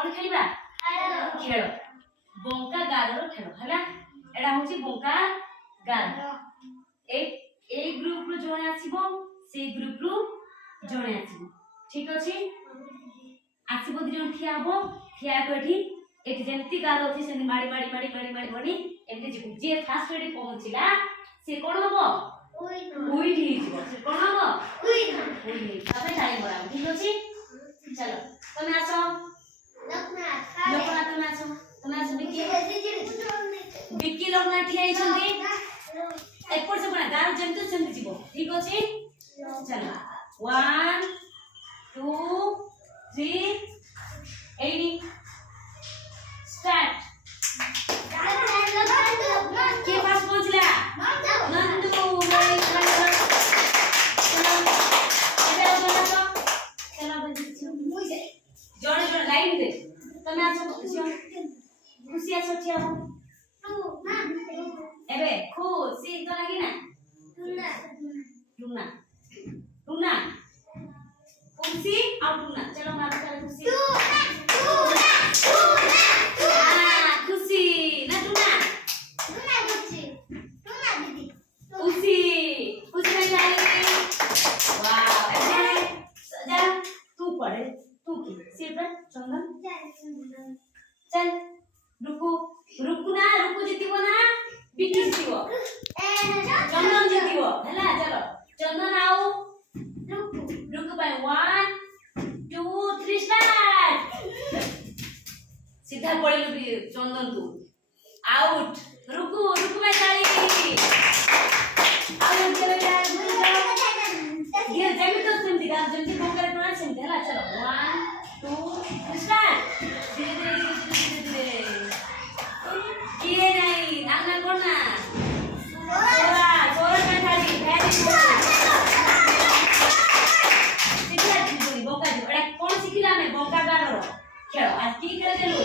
कोन खेलिबा खेल बंका गार खेल हला एडा होची बंका गार ए ग्रुप रु जणे आसीबो से ग्रुप रु जणे आसीबो ठीक अछि आसीबो दि जण ठिया को एठी जेंती गार अछि से माडी एमते जे फास्ट रेडी पहुंचिला से कोन हबो उई हिजबो से कोन हबो उई तबे टाइम बरा ठीक अछि चलो तुम आसो लोकनाथ तुम आसो बिक्की लोकनाथ ठिया छथि एपड़ से बना गार जेंती सेंती जीवो ठीक अछि चलो 1 2 3 8 स्टार्ट के पास पहुंचला नंदू वेरी गुड चलो एबे ओना तो चलो बंदी जोड़े लाइन दे तमे आछो खुशी आछो छिया एबे खुशी तो लागी ना टुना खुशी और टुना चलो मार चलो खुशी खुशी ना टुना खुशी नहीं जाएगी वाओ ऐसे जा तू पढ़े तू की सिर पर चंदन चल रुकू जीतिबो ना बिक्की जीतिबो चंदन जीतिबो हला चलो चंदन आओ रुकू बाय 1 2 3 स्टार्ट सीधा पड़े चंदन तू आउट रुकू बाय ताली आउट चले यार ये जमी तो सेमती गार जमी कोकर टोना सेमती हला चलो 1 2 स्टार्ट धीरे ये नहीं नाना कोना सोरा का थाली वेरी गुड सीधा जीवनी बोका जो एटा कोन सिखिला में बोका गारो खेलो आज की खेल देलु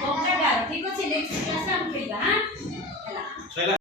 बोका गारो ठीक अछि नेक्स्ट क्लास में हम खेलिबा हां